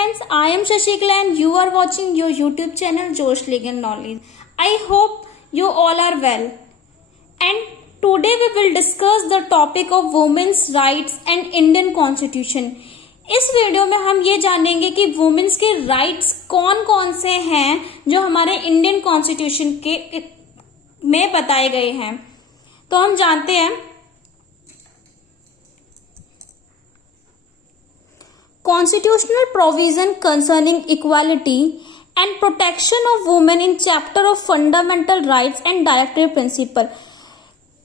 friends, I am Shashikala and you are watching your YouTube channel Josh Legal Knowledge. I hope you all are well. And today we will discuss the topic of women's rights and Indian Constitution. इस video में हम ये जानेंगे कि women's के rights कौन कौन से हैं जो हमारे इंडियन कॉन्स्टिट्यूशन के में बताए गए हैं। तो हम जानते हैं Constitutional provision concerning equality and protection of women in chapter of fundamental rights and directive principle.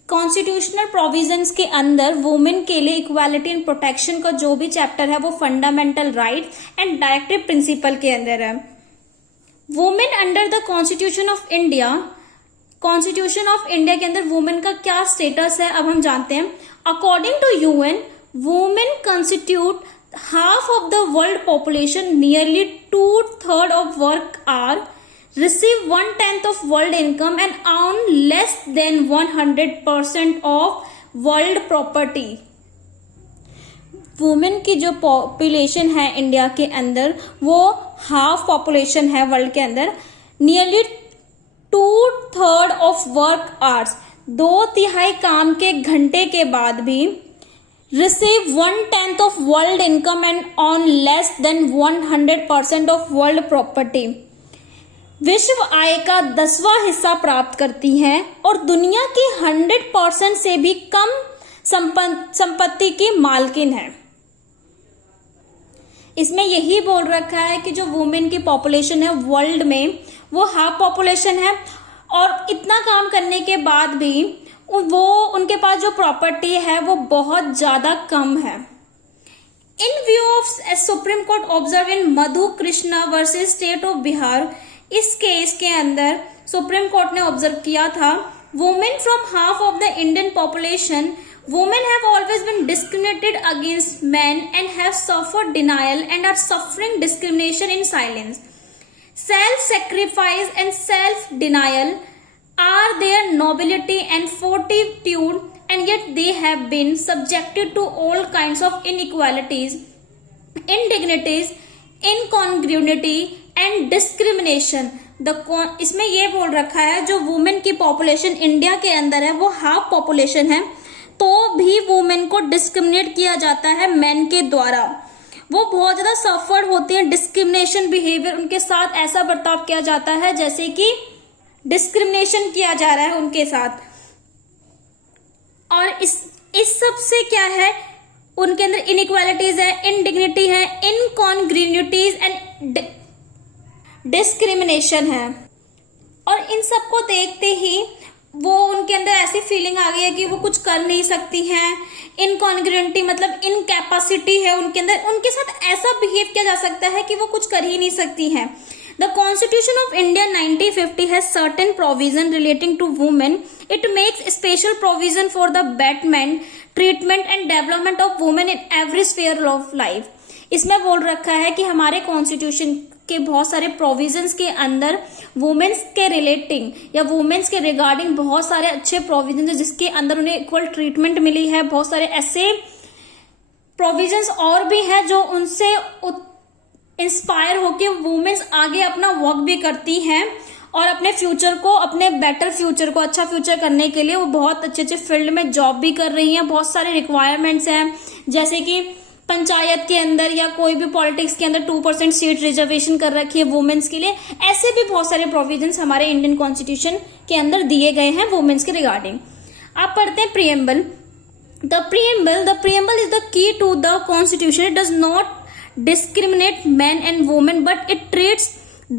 Constitutional provisions के अंदर वुमेन के लिए इक्वालिटी एंड प्रोटेक्शन का जो भी चैप्टर है वो fundamental rights and directive principle के अंदर है। Women under the constitution of India, constitution of India के अंदर वुमेन का क्या स्टेटस है अब हम जानते हैं। According to UN, women constitute half of the world population, nearly 2/3 of work hour, receive 1/10 of world income and own less than 100% of world property. Women की जो पॉपुलेशन है इंडिया के अंदर वो हाफ पॉपुलेशन है वर्ल्ड के अंदर। Nearly 2/3 of work hours, 2/3 काम के घंटे के बाद भी receive 1/10 of world income and on less than 100% of world property. विश्व आय का 10वां हिस्सा प्राप्त करती हैं और दुनिया की 100% से भी कम संपत्ति की मालकिन है। इसमें यही बोल रखा है कि जो वुमेन की पॉपुलेशन है वर्ल्ड में वो हाफ पॉपुलेशन है और इतना काम करने के बाद भी वो उनके पास जो प्रॉपर्टी है वो बहुत ज्यादा कम है। इन view of supreme court observe in Madhu Krishna versus state of Bihar, इस केस के अंदर सुप्रीम कोर्ट ने ऑब्जर्व किया था women from half of the Indian population, women have always been discriminated against man and have suffered denial and are suffering discrimination in silence, self sacrifice and self denial are their nobility and fortitude, and yet they have been subjected to all kinds of inequalities, indignities, incongruity and discrimination. इसमें ये बोल रखा है जो women की population India के अंदर है वो हाफ पॉपुलेशन है तो भी वुमेन को डिस्क्रिमिनेट किया जाता है मैन के द्वारा। वो बहुत ज्यादा सफर होती है, डिस्क्रिमिनेशन बिहेवियर, उनके साथ ऐसा बर्ताव किया जाता है जैसे कि डिस्क्रिमिनेशन किया जा रहा है उनके साथ। और इस सब से क्या है, उनके अंदर इनइक्वालिटीज है, इनडिग्निटी है, इनकॉन्ग्रुइटीज एंड डिस्क्रिमिनेशन है। और इन सब को देखते ही वो उनके अंदर ऐसी फीलिंग आ गई है कि वो कुछ कर नहीं सकती हैं। इनकॉन्ग्रुइटी मतलब इनकैपेसिटी है उनके अंदर, उनके साथ ऐसा बिहेव किया जा सकता है कि वो कुछ कर ही नहीं सकती हैं। The Constitution of India 1950 has certain provision relating to women. It makes special provision for the betterment, treatment and development of women in every sphere of life. इसमें बोल रखा है कि हमारे कॉन्स्टिट्यूशन के बहुत सारे प्रोविजंस के अंदर वुमेन्स के रिलेटिंग या वुमेन्स के रिगार्डिंग बहुत सारे अच्छे प्रोविजंस है जिसके अंदर उन्हें इक्वल ट्रीटमेंट मिली है। बहुत सारे ऐसे प्रोविजंस और भी हैं जो उनसे इंस्पायर होके वुमेन्स आगे अपना वर्क भी करती हैं और अपने फ्यूचर को, अपने बेटर फ्यूचर को, अच्छा फ्यूचर करने के लिए वो बहुत अच्छे अच्छे फील्ड में जॉब भी कर रही हैं। बहुत सारे रिक्वायरमेंट्स हैं जैसे कि पंचायत के अंदर या कोई भी पॉलिटिक्स के अंदर 2% सीट रिजर्वेशन कर रखी है वुमेन्स के लिए। ऐसे भी बहुत सारे प्रोविजंस हमारे इंडियन कॉन्स्टिट्यूशन के अंदर दिए गए हैं वुमेन्स के रिगार्डिंग। आप पढ़ते हैं preamble. The preamble is the key to the constitution. It does not discriminate men and women but it treats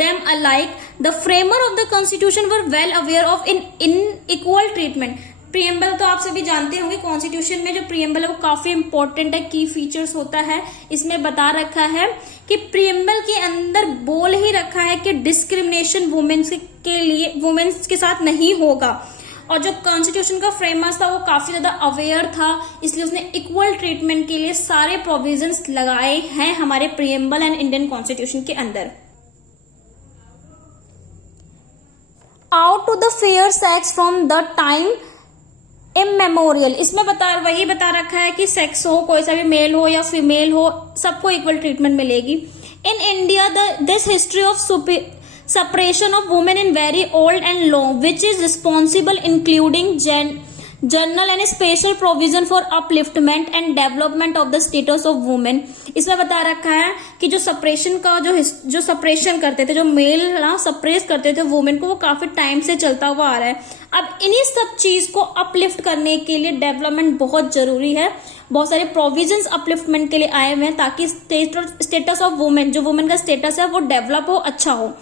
them alike. The framer of the constitution were well aware of unequal treatment. Preamble तो आप सभी जानते होंगे, constitution में जो preamble है वो काफी इंपॉर्टेंट है, की फीचर्स होता है। इसमें बता रखा है कि प्रीएम्बल के अंदर बोल ही रखा है कि डिस्क्रिमिनेशन वुमेन्स के लिए, वुमेन्स के साथ नहीं होगा। और जो कॉन्स्टिट्यूशन का फ्रेमर्स था वो काफी ज्यादा अवेयर था, इसलिए उसने इक्वल ट्रीटमेंट के लिए सारे प्रोविजंस लगाए हैं हमारे प्रीएम्बल एंड इंडियन कॉन्स्टिट्यूशन के अंदर। Out to the fair sex from the time immemorial, इसमें वही बता रखा है कि सेक्स हो, कोई सा भी मेल हो या फीमेल हो, सबको इक्वल ट्रीटमेंट मिलेगी। In India, this history of separation of women in very old and long, which is responsible including general and special provision for upliftment and development of the status of women. इसमें बता रखा है कि जो suppression का जो suppression करते थे, जो मेल ना सप्रेस करते थे वुमेन को, वो काफी टाइम से चलता हुआ आ रहा है. अब इन्हीं सब चीज को अपलिफ्ट करने के लिए डेवलपमेंट बहुत जरूरी है. बहुत सारे प्रोविजंस अपलिफ्टमेंट के लिए आए हुए हैं ताकि स्टेटस ऑफ वुमेन, जो वुमेन का स्टेटस है वो डेवलप हो, अच्छा हो.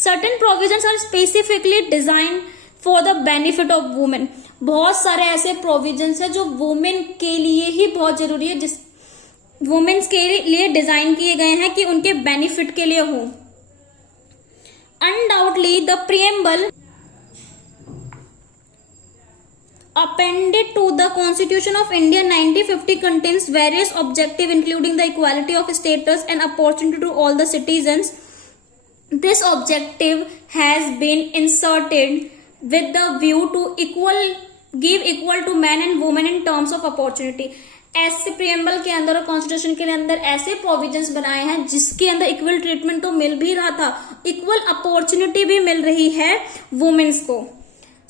Certain provisions are specifically design for the benefit of women. बहुत सारे ऐसे प्रोविजंस है जो वुमेन के लिए ही बहुत जरूरी है, जिस वुमेन्स के लिए डिजाइन किए गए हैं कि उनके बेनिफिट के लिए हो. Undoubtedly the preamble appended to the Constitution of India 1950 contains various objectives including the equality of status and opportunity to all the citizens. This objective has been inserted with the view to give equal to men and women in terms of opportunity. ऐसे preamble के अंदर और constitution के अंदर ऐसे provisions बनाए हैं जिसके अंदर इक्वल ट्रीटमेंट तो मिल भी रहा था, इक्वल अपॉर्चुनिटी भी मिल रही है वुमेन्स को.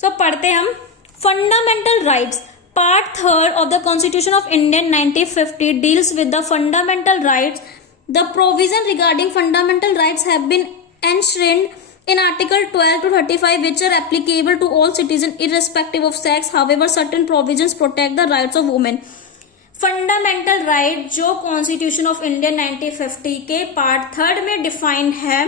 सो पढ़ते हम. Fundamental rights. Part 3rd of the Constitution of India 1950 deals with the fundamental rights. The provision regarding fundamental rights have been enshrined in Article 12 to 35, which are applicable to all citizens irrespective of sex. However, certain provisions protect the rights of women. Fundamental right जो constitution of India 1950 के part 3rd में defined है,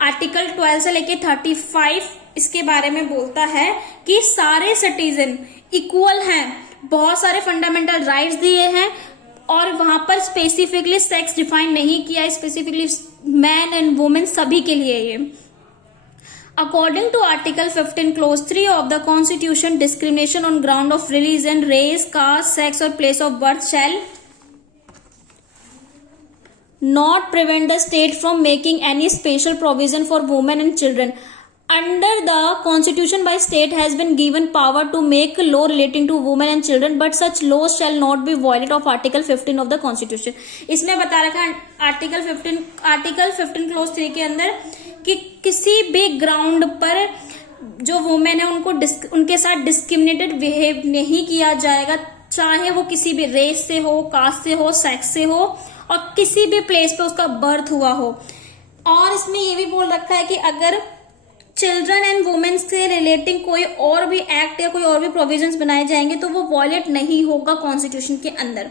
article 12 से लेके 35 इसके बारे में बोलता है कि सारे सिटीजन इक्वल हैं. बहुत सारे फंडामेंटल राइट्स दिए हैं और वहां पर स्पेसिफिकली सेक्स डिफाइन नहीं किया है, स्पेसिफिकली मैन एंड वुमेन सभी के लिए ये. According to Article 15 Clause 3 of the Constitution, discrimination on ground of religion, race, caste, sex or place of birth shall not prevent the state from making any special provision for women and children. Under the Constitution, by state has been given power to make law relating to women and children, but such laws shall not be violate of Article 15 of the Constitution. इसमें बता रखा है article 15 Clause 3 के अंदर कि किसी भी ground पर जो वुमेन है उनको उनके साथ डिस्क्रिमिनेटेड बिहेव नहीं किया जाएगा, चाहे वो किसी भी रेस से हो, कास्ट से हो, सेक्स से हो और किसी भी प्लेस पे उसका बर्थ हुआ हो. और इसमें ये भी बोल रखा है कि अगर चिल्ड्रन एंड वुमेन से रिलेटिंग कोई और भी एक्ट या कोई और भी प्रोविजंस बनाए जाएंगे तो वो वॉयलेट नहीं होगा कॉन्स्टिट्यूशन के अंदर.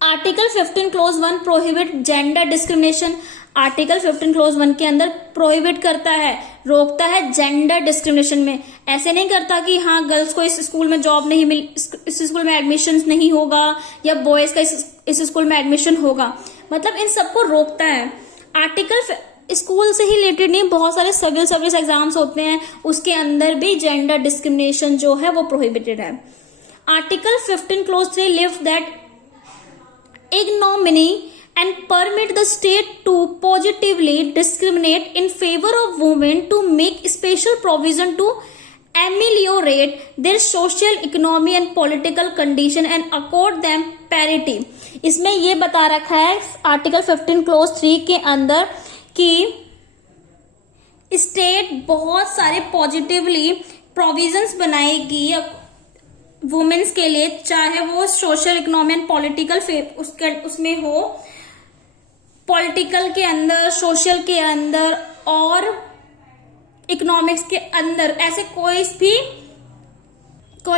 Article 15 Clause 1 prohibit gender discrimination. Article 15 Clause 1 के अंदर प्रोहिबिट करता है, रोकता है जेंडर डिस्क्रिमिनेशन में. ऐसे नहीं करता कि हाँ गर्ल्स को इस स्कूल में जॉब नहीं मिल, इस स्कूल में एडमिशन नहीं होगा या बॉयज का इस स्कूल में एडमिशन होगा. मतलब इन सबको रोकता है. आर्टिकल स्कूल से ही रिलेटेड नहीं, बहुत सारे सिविल सर्विस एग्जाम्स होते हैं, उसके अंदर भी जेंडर डिस्क्रिमिनेशन जो है वो प्रोहिबिटेड है. Article 15 Clause 3 lives that ignominy and permit the state to positively discriminate in favor of women to make special provision to ameliorate their social, economic and political condition and accord them parity. इसमें ये बता रखा है article 15 Clause 3 के अंदर कि state बहुत सारे पॉजिटिवली प्रोविजंस बनाएगी वुमेन्स के लिए, चाहे वो सोशल, इकोनॉमिक एंड पॉलिटिकल उसमें हो, पॉलिटिकल के अंदर, सोशल के अंदर और इकोनॉमिक्स के अंदर ऐसे कोई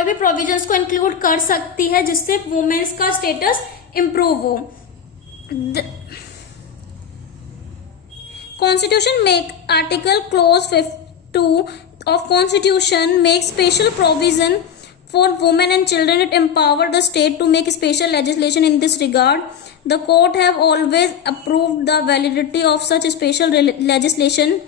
भी प्रोविजंस को इंक्लूड कर सकती है जिससे वुमेन्स का स्टेटस इंप्रूव हो. Constitution make article close 2 of Constitution makes special provision for women and children. It empower the state to make special legislation in this regard. The court have always approved the validity of such special legislation.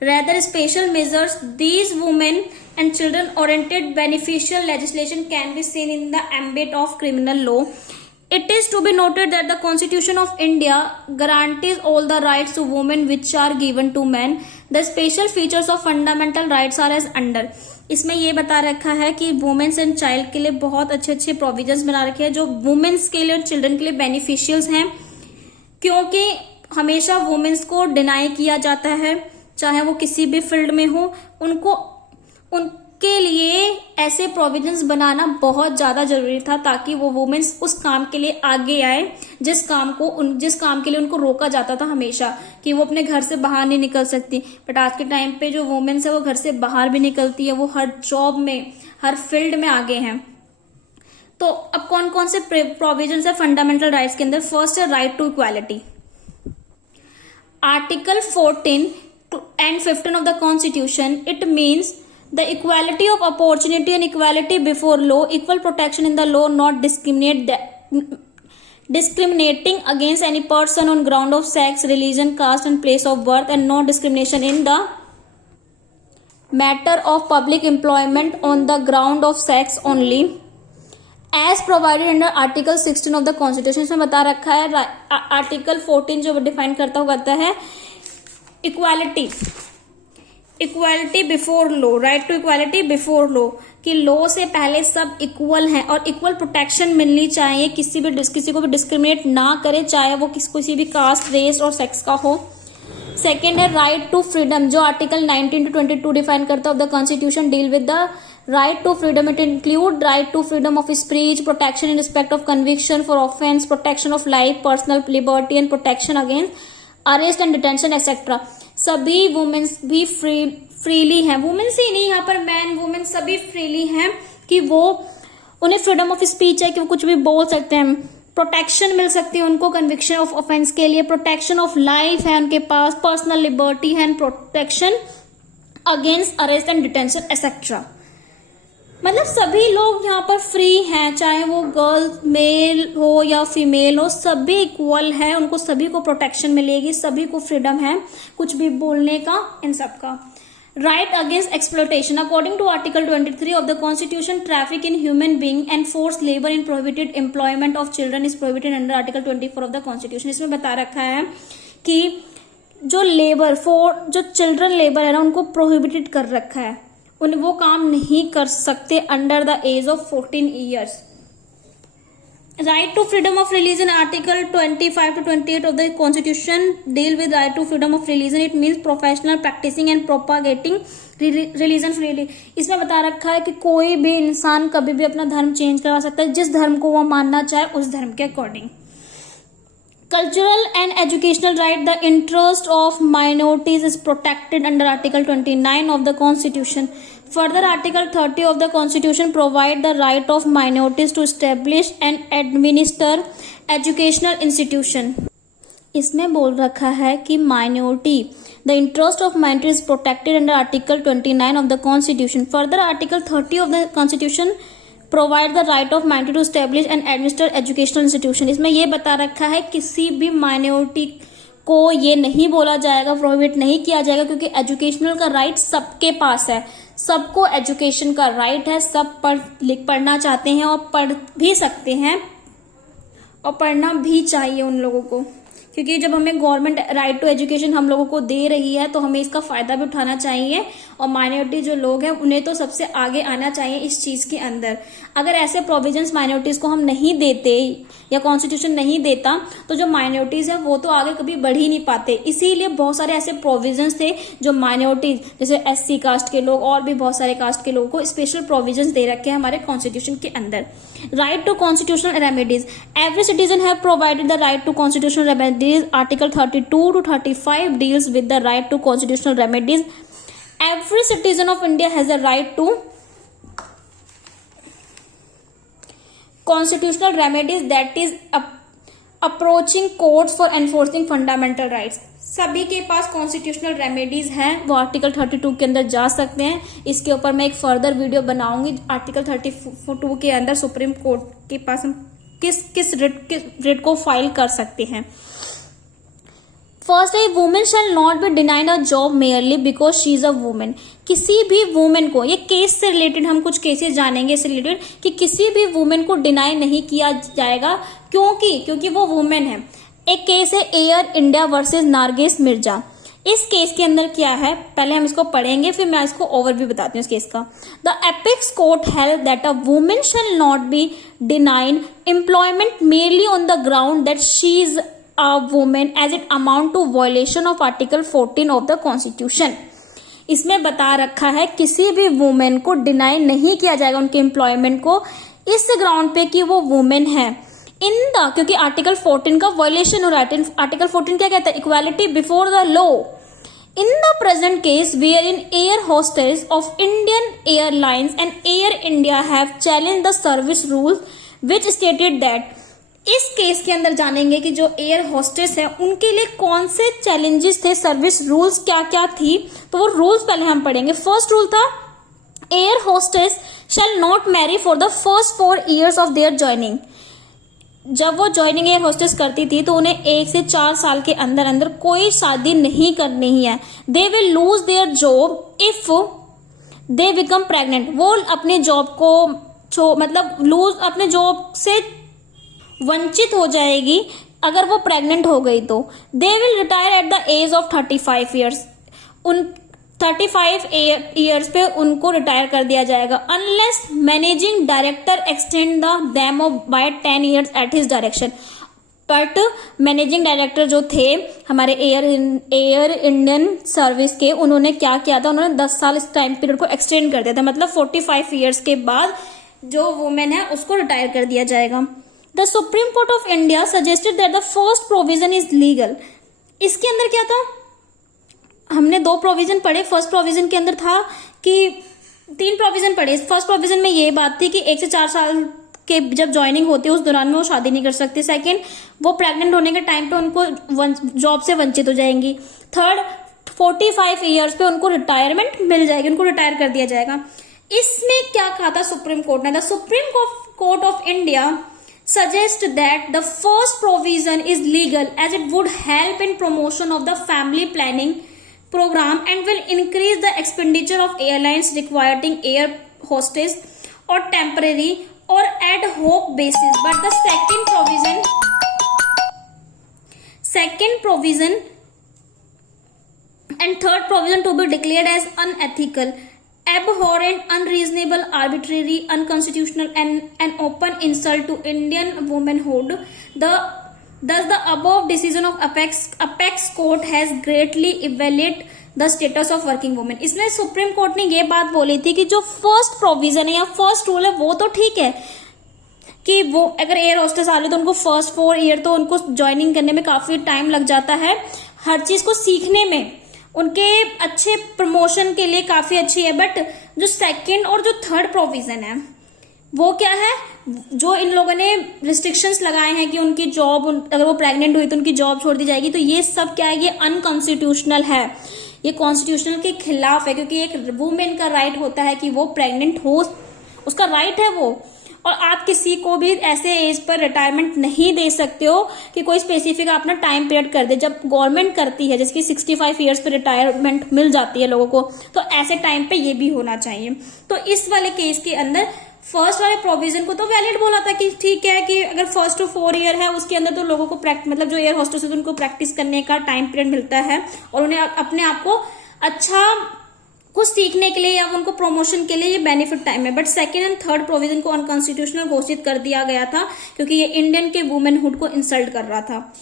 Rather, special measures these women and children oriented beneficial legislation can be seen in the ambit of criminal law. It is to be noted that the Constitution of India guarantees all the rights to women which are given to men. The special features of fundamental rights are as under. इसमें ये बता रखा है कि women's and child के लिए बहुत अच्छे अच्छे प्रोविजंस बना रखे हैं जो वुमेन्स के लिए और चिल्ड्रन के लिए बेनिफिशियल्स हैं, क्योंकि हमेशा वुमेन्स को डिनाई किया जाता है, चाहे वो किसी भी फील्ड में हो। उनको उनके लिए ऐसे प्रोविजंस बनाना बहुत ज्यादा जरूरी था ताकि वो वुमेन्स उस काम के लिए आगे आए जिस काम के लिए उनको रोका जाता था हमेशा, कि वो अपने घर से बाहर नहीं निकल सकती। बट आज के टाइम पे जो वुमेन्स है वो घर से बाहर भी निकलती है, वो हर जॉब में, हर फील्ड में आगे हैं। तो अब कौन कौन से प्रोविजंस है फंडामेंटल राइट्स के अंदर? फर्स्ट है right to equality. Article 14 and 15 of the Constitution, it means the equality of opportunity and equality before law, equal protection in the law, not discriminating against any person on ground of sex, religion, caste and place of birth, and no discrimination in the matter of public employment on the ground of sex only, as provided under Article 16 of the Constitution। इसमें बता रखा है article 14 जो define करता है equality before law, right to equality before law, कि law से पहले सब इक्वल हैं और इक्वल प्रोटेक्शन मिलनी चाहिए, किसी को भी डिस्क्रिमिनेट ना करे, चाहे वो किसी भी कास्ट, रेस और सेक्स का हो। सेकेंड है राइट टू फ्रीडम, जो आर्टिकल 19 to 22 डिफाइन करता है of the constitution, deal with the right to freedom. It include right to freedom of speech, protection in respect of conviction for offense, protection of life, personal liberty and protection against arrest and detention etc. सभी women's भी freely हैं, women's ही नहीं, यहाँ पर man women सभी freely हैं कि वो, उन्हें फ्रीडम ऑफ स्पीच है कि वो कुछ भी बोल सकते हैं, प्रोटेक्शन मिल सकती है उनको कन्विक्शन ऑफ ऑफेंस के लिए, प्रोटेक्शन ऑफ लाइफ है उनके पास, पर्सनल लिबर्टी है and protection against arrest and detention etcetera. मतलब सभी लोग यहाँ पर फ्री हैं, चाहे वो गर्ल मेल हो या फीमेल हो, सभी इक्वल है, उनको सभी को प्रोटेक्शन मिलेगी, सभी को फ्रीडम है कुछ भी बोलने का, इन सब का। Right against exploitation, according to article 23 of the constitution, traffic in human being and force labour in prohibited employment of children is prohibited under article 24 of the constitution. इसमें बता रखा है कि जो लेबर जो चिल्ड्रन लेबर है ना, उनको प्रोहिबिटेड कर रखा है, वो काम नहीं कर सकते under the age of 14 years. Right to freedom of religion, article 25 to 28 of the constitution deal with right to freedom of religion. It means professional practising and propagating religion freely. इसमें बता रखा है कि कोई भी इंसान कभी भी अपना धर्म चेंज करवा सकता है, जिस धर्म को वो मानना चाहे उस धर्म के according. Cultural and educational right, the interest of minorities is protected under Article 29 of the Constitution. Further, Article 30 of the Constitution provide the right of minorities to establish and administer educational institution. इसमें बोल रखा है कि minority, the interest of minority is protected under Article 29 of the Constitution. Further, Article 30 of the Constitution provide the right of minority to establish and administer educational institution. इसमें यह बता रखा है किसी भी माइनॉरिटी को ये नहीं बोला जाएगा, प्रोहिबिट नहीं किया जाएगा, क्योंकि एजुकेशनल का राइट सबके पास है, सबको एजुकेशन का राइट है, सब पढ़ना चाहते हैं और पढ़ भी सकते हैं और पढ़ना भी चाहिए उन लोगों को, क्योंकि जब हमें गवर्नमेंट राइट टू एजुकेशन हम लोगों को दे रही है तो हमें इसका फायदा भी उठाना चाहिए, और माइनॉरिटी जो लोग हैं उन्हें तो सबसे आगे आना चाहिए इस चीज के अंदर। अगर ऐसे प्रोविजंस माइनॉरिटीज को हम नहीं देते या कॉन्स्टिट्यूशन नहीं देता तो जो माइनॉरिटीज है वो तो आगे कभी बढ़ ही नहीं पाते। इसीलिए बहुत सारे ऐसे प्रोविजंस थे जो माइनॉरिटीज जैसे एससी कास्ट के लोग और भी बहुत सारे कास्ट के लोगों को स्पेशल प्रोविजंस दे रखे हैं हमारे कॉन्स्टिट्यूशन के अंदर। Right to constitutional remedies, every citizen have provided the right to constitutional remedies. Article 32 to 35 deals with the right to constitutional remedies. Every citizen of India has a right to constitutional remedies, that is approaching courts for enforcing fundamental rights. सभी के पास constitutional remedies हैं, वो article 32 के अंदर जा सकते हैं। इसके ऊपर मैं एक फर्दर वीडियो बनाऊंगी। आर्टिकल 32 के अंदर सुप्रीम कोर्ट के पास हम किस रिट को फाइल कर सकते हैं। फर्स्ट है, women shall not be denied a job merely because she is a women. किसी भी वुमेन को, ये केस से रिलेटेड हम कुछ केसेस जानेंगे इससे रिलेटेड, कि किसी भी वुमेन को डिनाई नहीं किया जाएगा क्योंकि वो वुमेन है। एक केस है एयर इंडिया वर्सेस नारगेस मिर्जा। इस केस के अंदर क्या है, पहले हम इसको पढ़ेंगे फिर मैं इसको ओवरव्यू बताती हूँ इस केस का। The apex court held that a women shall not be denied employment merely on the ground that she is a women as it amount to violation of article 14 of the constitution. इसमें बता रखा है किसी भी women को deny नहीं किया जाएगा उनके एम्प्लॉयमेंट को इस ग्राउंड पे कि वो वुमेन है क्योंकि आर्टिकल 14 का वायलेशन हो रहा है। आर्टिकल 14 क्या कहता है? Equality before the law. In the present case, wherein air hostess of Indian Airlines and Air India have challenged the service rules, which stated that इस केस के अंदर जानेंगे कि जो एयर होस्टेस है उनके लिए कौन से चैलेंजेस थे, सर्विस रूल्स क्या क्या थी। तो वो रूल्स पहले हम पढ़ेंगे। फर्स्ट रूल था air hostess shall not marry for the first 4 years of their joining. जब वो ज्वाइनिंग एयर होस्टेस करती थी तो उन्हें 1 से 4 साल के अंदर अंदर कोई शादी नहीं करनी ही है। They will lose their job if they become pregnant. वो अपने जॉब को अपने जॉब से वंचित हो जाएगी अगर वो प्रेग्नेंट हो गई तो। They will retire at the age of 35 years। 35 years पे उनको रिटायर कर दिया जाएगा unless managing director extend the them by 10 years at his direction. But managing director जो थे हमारे एयर इंडियन सर्विस के, उन्होंने क्या किया था? उन्होंने 10 साल इस टाइम पीरियड को एक्सटेंड कर दिया था। मतलब 45 years के बाद जो वुमेन है उसको रिटायर कर दिया जाएगा। The supreme court of India suggested that the first provision is legal. इसके अंदर क्या था? हमने 2 प्रोविजन पढ़े। फर्स्ट प्रोविजन के अंदर था कि 3 प्रोविजन पढ़े। फर्स्ट प्रोविजन में ये बात थी कि 1 से 4 साल के जब ज्वाइनिंग होती है उस दौरान में वो शादी नहीं कर सकती। सेकंड, वो प्रेग्नेंट होने के टाइम पे उनको जॉब से वंचित हो जाएंगी। थर्ड, 45 years पे उनको रिटायरमेंट मिल जाएगी, उनको रिटायर कर दिया जाएगा। इसमें क्या कहा था सुप्रीम कोर्ट ने? The supreme court of India suggest that the first provision is legal as it would help in promotion of the family planning program and will increase the expenditure of airlines requiring air hostess or temporary or ad hoc basis. But the second provision and third provision to be declared as unethical, abhorrent, unreasonable, arbitrary, unconstitutional, and an open insult to Indian womanhood. Thus, the above decision of apex court has greatly evaluated the status of working women. इसमें supreme court ने ये बात बोली थी कि जो first provision है या फर्स्ट रूल है वो तो ठीक है कि वो अगर एयर होस्टेस आ रहे तो उनको फर्स्ट 4 year तो उनको ज्वाइनिंग करने में काफी टाइम लग जाता है, हर चीज को सीखने में उनके अच्छे प्रमोशन के लिए काफी अच्छी है। बट जो सेकंड और जो थर्ड प्रोविजन है वो क्या है? जो इन लोगों ने रिस्ट्रिक्शंस लगाए हैं कि उनकी जॉब, अगर वो प्रेग्नेंट हुई तो उनकी जॉब छोड़ दी जाएगी, तो ये सब क्या है? ये अनकॉन्स्टिट्यूशनल है, ये कॉन्स्टिट्यूशनल के खिलाफ है। क्योंकि एक वुमेन का राइट होता है कि वो प्रेग्नेंट हो, उसका राइट है वो। और आप किसी को भी ऐसे एज पर रिटायरमेंट नहीं दे सकते हो कि कोई स्पेसिफिक अपना टाइम पीरियड कर दे। जब गवर्नमेंट करती है, जैसे कि 65 years पे रिटायरमेंट मिल जाती है लोगों को, तो ऐसे टाइम पे ये भी होना चाहिए। तो इस वाले केस के अंदर फर्स्ट वाले प्रोविजन को तो वैलिड बोला था कि ठीक है कि अगर फर्स्ट टू 4 year है उसके अंदर तो लोगों को मतलब जो एयर होस्टेस है उनको प्रैक्टिस करने का टाइम पीरियड मिलता है और उन्हें अपने आप को अच्छा कुछ सीखने के लिए या उनको प्रमोशन के लिए ये बेनिफिट टाइम है। But second and third provision को अनकॉन्स्टिट्यूशनल घोषित कर दिया गया था क्योंकि ये इंडियन के वुमेनहुड को इंसल्ट कर रहा था।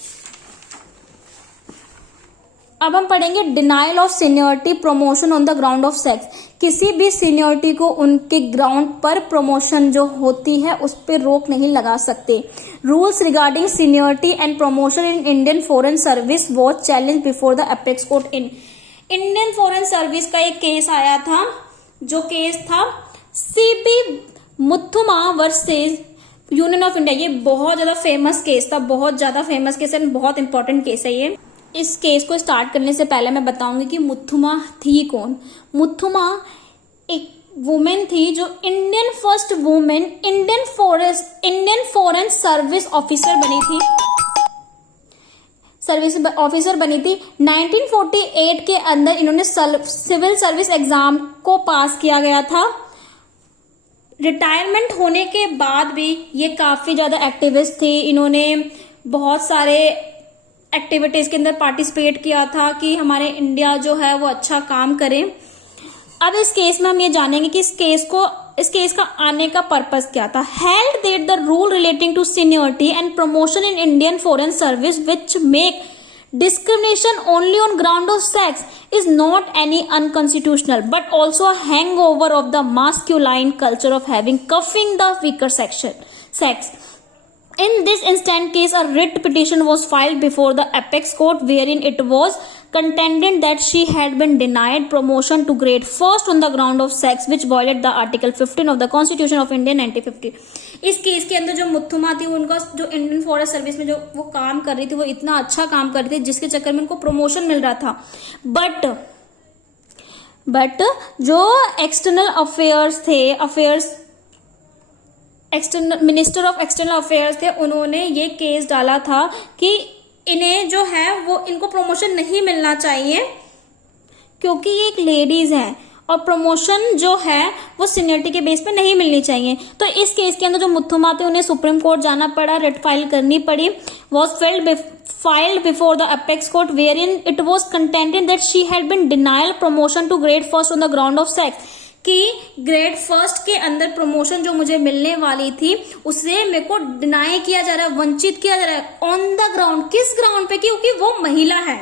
अब हम पढ़ेंगे denial of seniority promotion on the ground of sex. किसी भी सीनियरिटी को उनके ग्राउंड पर प्रमोशन जो होती है उस पर रोक नहीं लगा सकते। Rules regarding seniority and promotion in Indian foreign service was challenge before the apex court in Indian foreign service का एक केस आया था, जो केस था CP Muthamma versus union of India. ये बहुत ज्यादा फेमस केस था, बहुत ज्यादा फेमस केस है, बहुत इंपॉर्टेंट केस है ये। इस केस को स्टार्ट करने से पहले मैं बताऊंगी कि मुथुमा थी कौन। मुथुमा एक वुमेन थी जो Indian first women Indian foreign service officer बनी थी, सर्विस ऑफिसर बनी थी। 1948 के अंदर इन्होंने सिविल सर्विस एग्जाम को पास किया गया था। रिटायरमेंट होने के बाद भी ये काफी ज्यादा एक्टिविस्ट थी, इन्होंने बहुत सारे एक्टिविटीज के अंदर पार्टिसिपेट किया था कि हमारे इंडिया जो है वो अच्छा काम करे। अब इस केस में हम ये जानेंगे कि इस केस को इस केस का आने का पर्पस क्या था? Held that the rule relating to seniority and promotion in Indian foreign service which make discrimination only on ground of sex is not any unconstitutional but also a hangover of the masculine culture of having cuffing the weaker sex. In this instant case, a writ petition was filed before the apex court wherein it was contended that she had been denied promotion to grade first on the ground of sex which violated the article 15 of the constitution of India 1950. इस case के अंदर जो मुथुमा थी, उनका जो Indian forest service में जो वो काम कर रही थी, वो इतना अच्छा काम कर रही थी जिसके चक्कर में उनको प्रमोशन मिल रहा था, बट जो मिनिस्टर ऑफ एक्सटर्नल अफेयर्स थे, उन्होंने ये केस डाला था कि इन्हें जो है वो इनको प्रमोशन नहीं मिलना चाहिए क्योंकि ये एक लेडीज हैं और प्रमोशन जो है वो सीनियरिटी के बेस पे नहीं मिलनी चाहिए। तो इस केस के अंदर जो मुथुमा थे उन्हें सुप्रीम कोर्ट जाना पड़ा, रिट फाइल करनी पड़ी, was filed before the apex court wherein it was contended that she had been denied promotion to grade first on the ground of sex, कि ग्रेड फर्स्ट के अंदर प्रमोशन जो मुझे मिलने वाली थी उसे मेरे को डिनाई किया जा रहा है, वंचित किया जा रहा है। ऑन द ग्राउंड, किस ग्राउंड पे? क्योंकि वो महिला है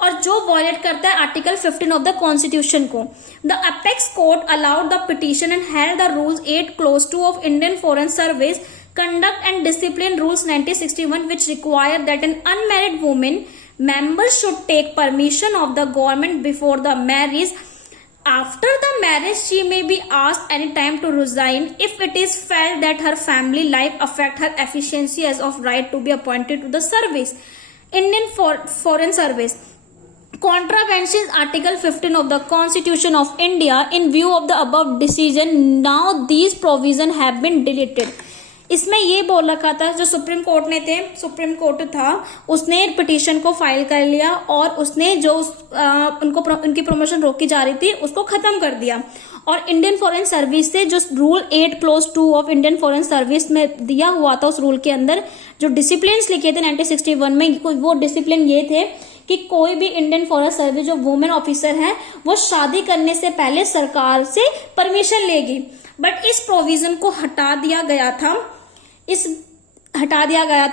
और जो वॉयलेट करता है आर्टिकल 15 ऑफ द कॉन्स्टिट्यूशन को। The apex court allowed the petition and held the rules 8 clause 2 of Indian foreign service conduct and discipline rules 1961 which require that an unmarried woman member should take permission of the government before the marriage. After the marriage she may be asked any time to resign if it is felt that her family life affect her efficiency as of right to be appointed to the service. Indian foreign service contravenes article 15 of the constitution of India. In view of the above decision, now these provisions have been deleted. इसमें ये बोल रखा था, जो supreme court था उसने petition को file कर लिया और उसने जो उनकी प्रमोशन रोकी जा रही थी उसको खत्म कर दिया और इंडियन फॉरेन सर्विस से जो rule 8 clause 2 of Indian foreign service में दिया हुआ था, उस रूल के अंदर जो डिसिप्लिन लिखे थे 1961 में, वो डिसिप्लिन ये थे कि कोई भी इंडियन फॉरेन सर्विस जो वुमेन ऑफिसर है वो शादी करने से पहले सरकार से परमिशन लेगी। बट इस प्रोविजन को हटा दिया गया था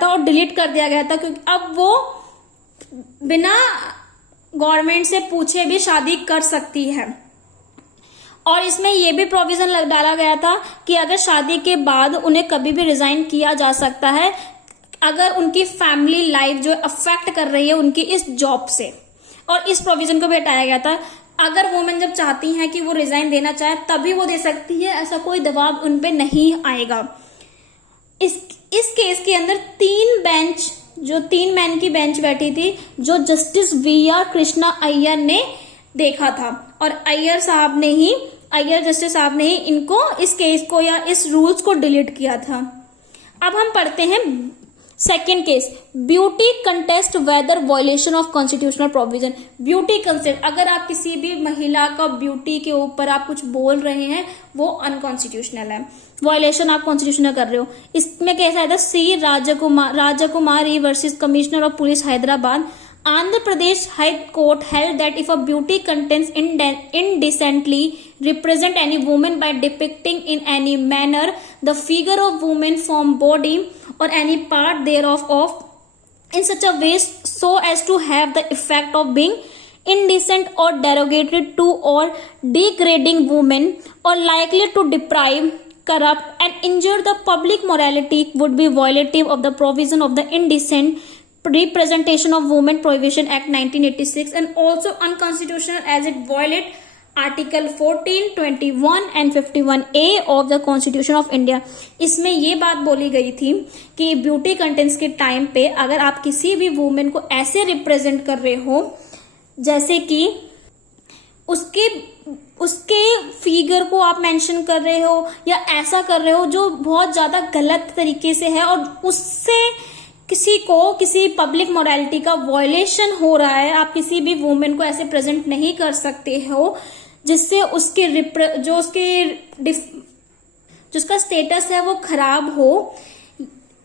और डिलीट कर दिया गया था क्योंकि अब वो बिना गवर्नमेंट से पूछे भी शादी कर सकती है। और इसमें यह भी प्रोविजन डाला गया था कि अगर शादी के बाद उन्हें कभी भी रिजाइन किया जा सकता है अगर उनकी फैमिली लाइफ जो अफेक्ट कर रही है उनकी इस जॉब से, और इस प्रोविजन को भी हटाया गया था। अगर वुमेन जब चाहती हैं कि वो रिजाइन देना चाहे तभी वो दे सकती है, ऐसा कोई दबाव उन पे नहीं आएगा। इस केस के अंदर 3 मैन की बेंच बैठी थी जो जस्टिस वी.आर. कृष्णा अय्यर ने देखा था और अय्यर जस्टिस साहब ने ही इनको इस केस को या इस रूल्स को डिलीट किया था। अब हम पढ़ते हैं second case, beauty contest whether violation of constitutional provision. Beauty contest, अगर आप किसी भी महिला का ब्यूटी के ऊपर आप कुछ बोल रहे हैं वो अनकॉन्स्टिट्यूशनल है, वायलेशन आप कॉन्स्टिट्यूशनल कर रहे हो। इसमें कैसा है, सी राजकुमारी versus commissioner of police Hyderabad. Andhra Pradesh High Court held that if a beauty contents indecently represent any woman by depicting in any manner the figure of woman, form, body or any part thereof in such a way so as to have the effect of being indecent or derogatory to or degrading women or likely to deprive, corrupt and injure the public morality would be violative of the provision of the Indecent Representation of Women Prohibition Act 1986 and also unconstitutional as it violate Article 14, 21 and 51A of the Constitution of India। इसमें ये बात बोली गई थी कि beauty contents के time पे अगर आप किसी भी वुमेन को ऐसे रिप्रेजेंट कर रहे हो जैसे कि उसके फिगर को आप मेंशन कर रहे हो या ऐसा कर रहे हो जो बहुत ज्यादा गलत तरीके से है और उससे किसी पब्लिक मोरालिटी का वायलेशन हो रहा है, आप किसी भी वुमेन को ऐसे प्रेजेंट नहीं कर सकते हो जिससे जिसका स्टेटस है वो खराब हो।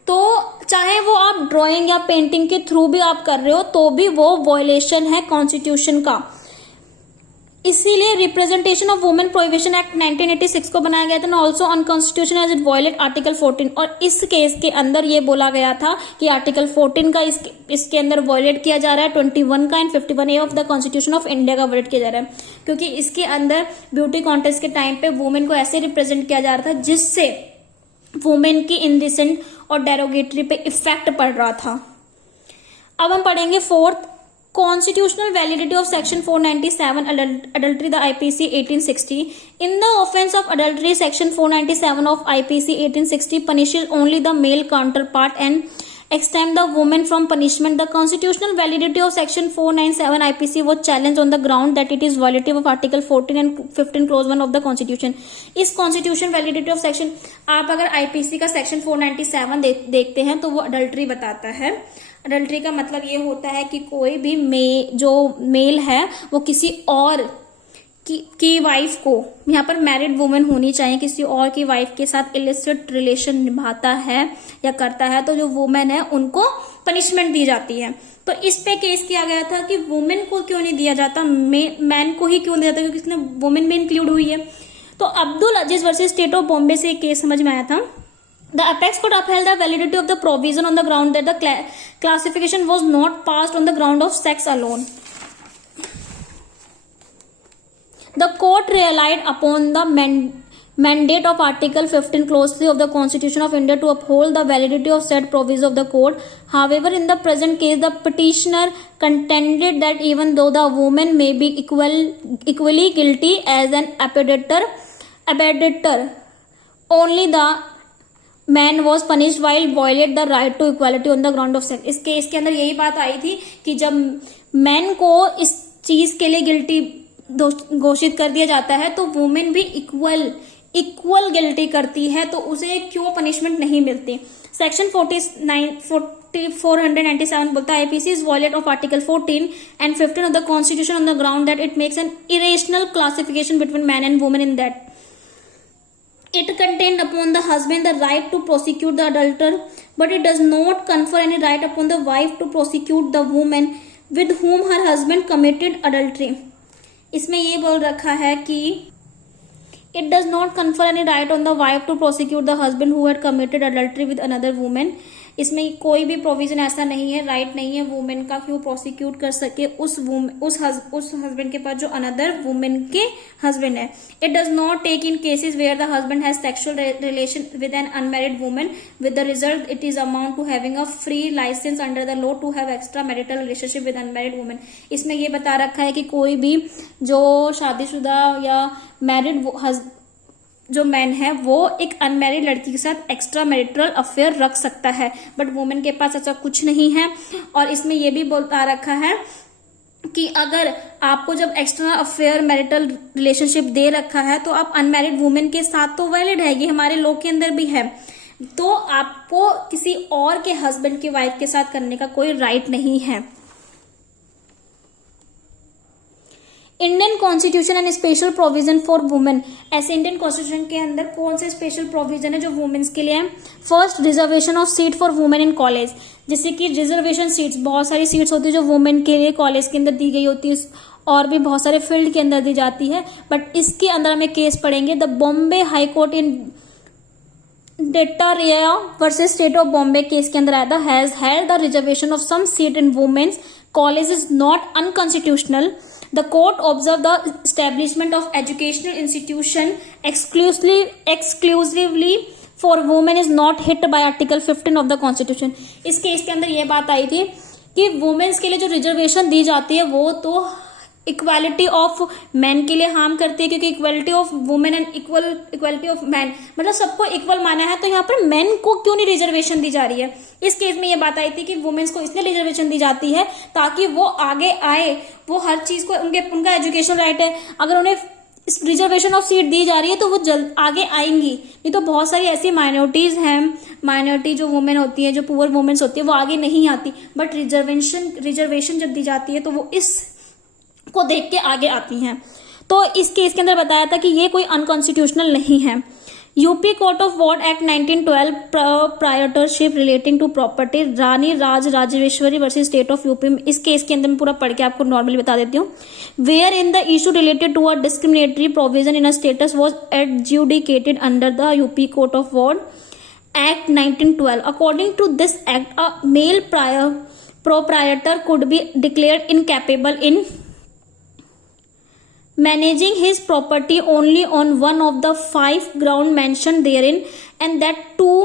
तो चाहे वो आप ड्राइंग या पेंटिंग के थ्रू भी आप कर रहे हो तो भी वो वायलेशन है कॉन्स्टिट्यूशन का। इसीलिए representation of women prohibition act 1986 को बनाया गया था, also unconstitutional as it violate article 14। और इस केस के अंदर ये बोला गया था कि आर्टिकल 14 का इसके अंदर वायलेट किया जा रहा है, 21 का and 51A of the constitution of India का वायलेट किया जा रहा है, क्योंकि इसके अंदर ब्यूटी कॉन्टेस्ट के टाइम पे वुमेन को ऐसे रिप्रेजेंट किया जा रहा था जिससे वुमेन की इंडिसेंट और डेरोगेटरी पे इफेक्ट पड़ रहा था। अब हम पढ़ेंगे fourth, Constitutional validity of Section 497 adultery, the IPC 1860. In the offence of adultery, Section 497 of IPC 1860 punishes only the male counterpart and extend the woman from punishment. The constitutional validity of Section 497 IPC was challenged on the ground that it is violative of Article 14 and 15 Clause 1 of the Constitution. इस Constitution validity of Section, आप अगर IPC का Section 497 देखते हैं तो वो adultery बताता है। अडल्ट्री का मतलब ये होता है कि कोई भी जो मेल है वो किसी और की वाइफ को, यहाँ पर मैरिड वुमेन होनी चाहिए, किसी और की वाइफ के साथ इलिसिट रिलेशन निभाता है या करता है तो जो वुमेन है उनको पनिशमेंट दी जाती है। तो इस पे केस किया गया था कि वुमेन को क्यों नहीं दिया जाता, मैन को ही क्यों दिया जाता, क्योंकि इसमें वुमेन भी इंक्लूड हुई है। तो अब्दुल अजीज वर्सेस स्टेट ऑफ बॉम्बे से एक केस समझ में आया था। The apex court upheld the validity of the provision on the ground that the classification was not passed on the ground of sex alone. The court relied upon the mandate of Article 15 Clause 3 of the Constitution of India to uphold the validity of said provision of the court. However, in the present case, the petitioner contended that even though the woman may be equally guilty as an abettor, only the man was punish while violate the right to equality on the ground of sex. इस case के अंदर यही बात आई थी कि जब man को इस चीज के लिए गिल्टी घोषित कर दिया जाता है तो वुमेन भी इक्वल गिल्टी करती है, तो उसे क्यों पनिशमेंट नहीं मिलती। सेक्शन 497 बोलता है IPC is violate of article 14 and 15 of the constitution on the ground that it makes an irrational classification between man and women in that it contained upon the husband the right to prosecute the adulterer, but it does not confer any right upon the wife to prosecute the woman with whom her husband committed adultery. इसमें ये बोल रखा है कि it does not confer any right on the wife to prosecute the husband who had committed adultery with another woman. इसमें कोई भी provision ऐसा नहीं है, राइट नहीं है वुमेन का कि वो प्रोसिक्यूट कर सके उस हस्बैंड के पास जो अनदर वुमेन के हस्बैंड है। It does not take in cases where the husband has sexual relation with an unmarried women with the result it is amount to having a free licence under the law to have extra marital relationship with unmarried women. इसमें ये बता रखा है कि कोई भी जो शादीशुदा या मैरिड जो मैन है वो एक अनमैरिड लड़की के साथ एक्स्ट्रा मैरिटल अफेयर रख सकता है, बट वुमेन के पास ऐसा कुछ नहीं है। और इसमें यह भी बता रखा है कि अगर आपको जब एक्स्ट्रा अफेयर मैरिटल रिलेशनशिप दे रखा है तो आप अनमैरिड वुमेन के साथ तो वैलिड है, ये हमारे लॉ के अंदर भी है, तो आपको किसी और के हस्बैंड की वाइफ के साथ करने का कोई राइट नहीं है। Indian constitution and special provision for women. ऐसे इंडियन कॉन्स्टिट्यूशन के अंदर कौन से स्पेशल प्रोविजन है जो वुमेन्स के लिए है। First, reservation of seat for women in college, जैसे कि रिजर्वेशन सीट्स, बहुत सारी सीट्स होती है जो वुमेन के लिए कॉलेज के अंदर दी गई होती है और भी बहुत सारे फील्ड के अंदर दी जाती है, बट इसके अंदर हमें केस पढ़ेंगे the Bombay high court in Dattatraya versus state of Bombay case के अंदर आया था has held the reservation of some seat in women's college is not unconstitutional. The court observed the establishment of educational institution exclusively for women is not hit by Article 15 of the Constitution. इस case के अंदर ये बात आई थी कि women's के लिए जो रिजर्वेशन दी जाती है वो तो इक्वालिटी ऑफ मैन के लिए हार्म करती है, क्योंकि equality of women and equality of man मतलब सबको इक्वल माना है, तो यहाँ पर मैन को क्यों नहीं रिजर्वेशन दी जा रही है। इस केस में ये बात आई थी कि वुमेन्स को इसलिए रिजर्वेशन दी जाती है ताकि वो आगे आए, वो हर चीज को उनका एजुकेशन राइट है, अगर उन्हें रिजर्वेशन ऑफ सीट दी जा रही है तो वो जल्द आगे आएंगी, नहीं तो बहुत सारी ऐसी माइनॉरिटीज हैं, माइनॉरिटी जो वुमेन होती है, जो पुअर वुमेन्स होती है वो आगे नहीं आती, बट रिजर्वेशन जब दी जाती है तो वो इस को देख के आगे आती हैं। तो इस केस के अंदर बताया था कि ये कोई अनकॉन्स्टिट्यूशनल नहीं है। UP court of ward act 1912 proprietorship relating to property, Rani Raj Rajeshwari versus state of UP. इस केस के अंदर मैं पूरा पढ़ के आपको नॉर्मली बता देती हूँ। Where in the issue related to a discriminatory provision in a status was adjudicated under the UP court of ward act 1912। According to this act a male proprietor could be declared incapable in managing his property only on one of the 5 grounds mentioned therein, and that too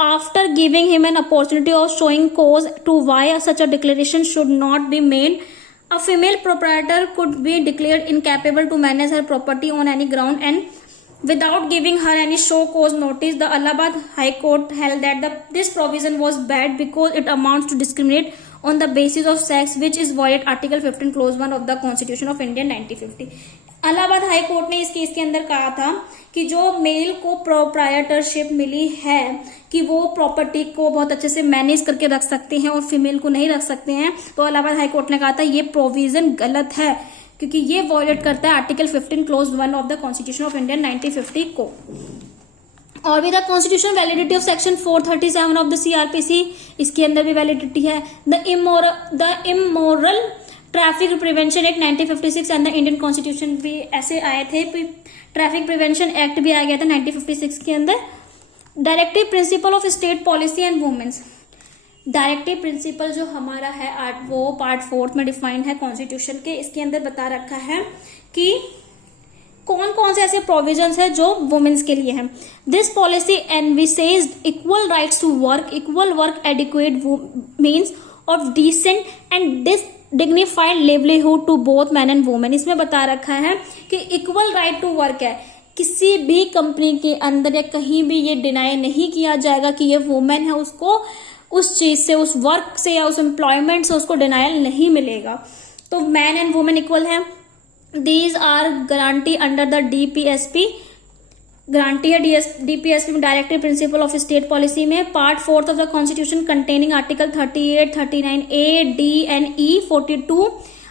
after giving him an opportunity of showing cause to why such a declaration should not be made. A female proprietor could be declared incapable to manage her property on any ground, and without giving her any show cause notice. The Allahabad High Court held that this provision was bad because it amounts to discriminate on the basis of sex, which is violate Article 15 Clause 1 of the Constitution of India 1950. Allahabad high court ने इस case के अंदर कहा था कि जो mail को proprietorship मिली है कि वो प्रॉपर्टी को बहुत अच्छे से मैनेज करके रख सकते हैं और फीमेल को नहीं रख सकते हैं, तो इलाहाबाद हाई कोर्ट ने कहा था ये प्रोविजन गलत है क्योंकि ये वॉयलेट करता है article 15 close 1 of the constitution of India 1950 को। और भी the constitution validity of section 437 of the CrPC, इसके अंदर भी वैलिडिटी है। The immoral traffic prevention act 1956 and the Indian constitution भी ऐसे आए थे। ट्रैफिक प्रिवेंशन एक्ट भी आ गया था 1956 के अंदर। Directive principle of state policy and womens, directive principle जो हमारा है वो पार्ट 4 में डिफाइंड है कॉन्स्टिट्यूशन के। इसके अंदर बता रखा है कि कौन कौन से ऐसे प्रोविजंस है जो वुमेन्स के लिए हैं। This policy envisages equal rights to work, equal work, adequate means of decent and dignified livelihood to both man and women. इसमें बता रखा है कि इक्वल राइट टू वर्क है, किसी भी कंपनी के अंदर या कहीं भी ये डिनाई नहीं किया जाएगा कि ये वुमेन है, उसको उस चीज से, उस वर्क से या उस एम्प्लॉयमेंट से उसको डिनायल नहीं मिलेगा। तो मैन एंड वुमेन इक्वल है। These are guarantee under the DPSP, guarantee है डीपीएसपी में directive principle of state policy में। Part 4 of the constitution containing article 38, 39 A, D and E, 42,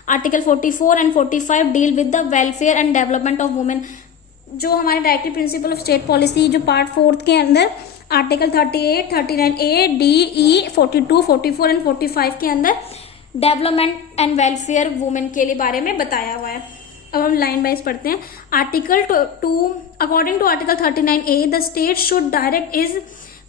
article 44 and 45 deal with the welfare and development of women. जो हमारे directive principle of state policy जो part 4 के अंदर article 38, 39 A, D, E, 42, 44 and 45 के अंदर development and welfare women के लिए बारे में बताया हुआ है। अब हम लाइन वाइज पढ़ते हैं। Article 2, according to article 39 A, the state should direct is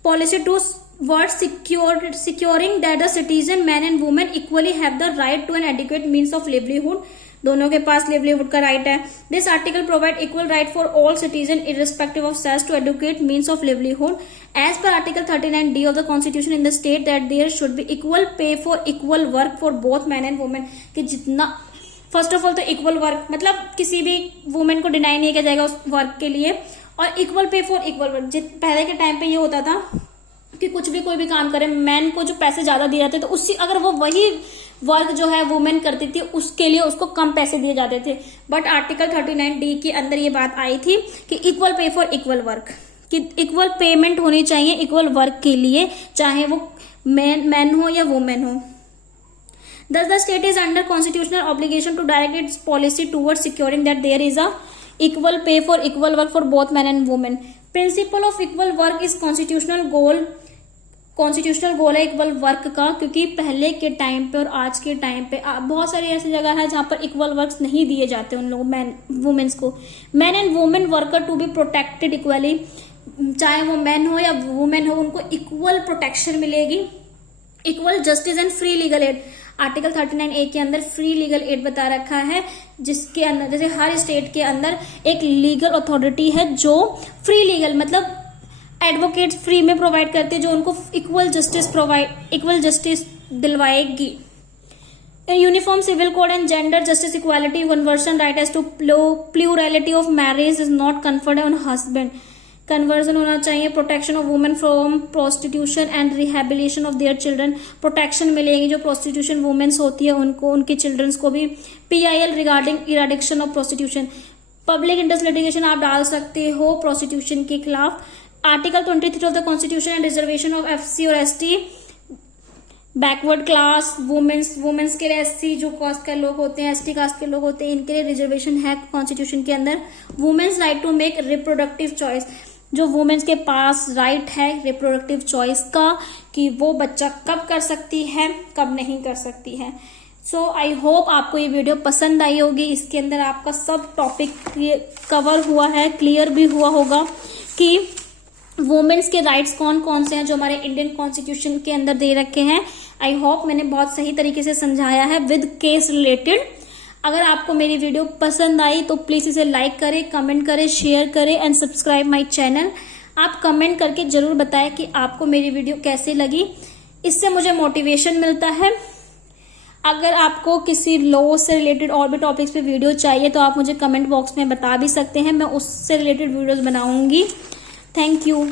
policy toward securing that the citizen man and women equally have the right to an adequate means of livelihood, दोनों के पास livelihood का right है। This article provide equal right for all citizen irrespective of sex to adequate means of livelihood as per article 39 D of the constitution in the state that there should be equal pay for equal work for both man and women. कि जितना first of all तो equal work मतलब किसी भी women को deny नहीं किया जाएगा उस वर्क के लिए, और equal pay for equal work. पहले के टाइम पे ये होता था कि कुछ भी कोई भी काम करे मैन को जो पैसे ज्यादा दिए जाते तो उससे अगर वो वही वर्क जो है वुमेन करती थी उसके लिए उसको कम पैसे दिए जाते थे। बट आर्टिकल 39 डी के अंदर ये बात आई थी कि equal pay for equal work, कि इक्वल पेमेंट होनी चाहिए इक्वल वर्क के लिए, चाहे वो मैन हो या वुमेन हो। Thus, the state is under constitutional obligation to direct its policy towards securing that there is a equal pay for equal work for both men and women. Principle of equal work is constitutional goal. Constitutional goal है equal work का, क्योंकि पहले के time पे और आज के time पे बहुत सारी ऐसी जगह है जहाँ पर इक्वल वर्क्स नहीं दिए जाते उन लोगों मैन वुमेन्स को। Man and women worker to be protected equally, चाहे वो मैन हो या वुमेन हो उनको इक्वल प्रोटेक्शन मिलेगी। Equal justice and free legal aid, article 39 A के अंदर फ्री लीगल एड बता रखा है, जिसके अंदर जैसे हर स्टेट के अंदर एक लीगल अथॉरिटी है जो फ्री लीगल मतलब एडवोकेट्स फ्री में प्रोवाइड करते हैं, जो उनको इक्वल जस्टिस दिलवाएगी। Uniform civil code and gender justice equality conversion right as to plurality of marriage is not conferred on husband, conversion होना चाहिए। Protection of women from prostitution and rehabilitation of their children, protection मिलेगी जो prostitution women's होती है उनको, उनके children's को भी। PIL regarding eradication of prostitution, public interest litigation आप डाल सकते हो प्रोस्टिट्यूशन के खिलाफ। Article 23 of the constitution and reservation of FC और ST बैकवर्ड क्लास वुमेन्स के लिए, SC जो कास्ट के लोग होते हैं, ST कास्ट के लोग होते हैं, इनके लिए रिजर्वेशन है कॉन्स्टिट्यूशन के अंदर। Womens right to make reproductive choice, जो वुमेन्स के पास राइट है रिप्रोडक्टिव चॉइस का कि वो बच्चा कब कर सकती है कब नहीं कर सकती है। सो आई होप आपको ये वीडियो पसंद आई होगी। इसके अंदर आपका सब टॉपिक कवर हुआ है, क्लियर भी हुआ होगा कि वुमेन्स के राइट्स कौन कौन से हैं जो हमारे इंडियन कॉन्स्टिट्यूशन के अंदर दे रखे हैं। आई होप मैंने बहुत सही तरीके से समझाया है विद केस रिलेटेड। अगर आपको मेरी वीडियो पसंद आई तो प्लीज इसे लाइक करें, कमेंट करें, शेयर करें एंड सब्सक्राइब माय चैनल। आप कमेंट करके जरूर बताएं कि आपको मेरी वीडियो कैसी लगी, इससे मुझे मोटिवेशन मिलता है। अगर आपको किसी लॉ से रिलेटेड और भी टॉपिक्स पे वीडियो चाहिए तो आप मुझे कमेंट बॉक्स में बता भी सकते हैं, मैं उससे रिलेटेड वीडियोस बनाऊंगी। Thank you.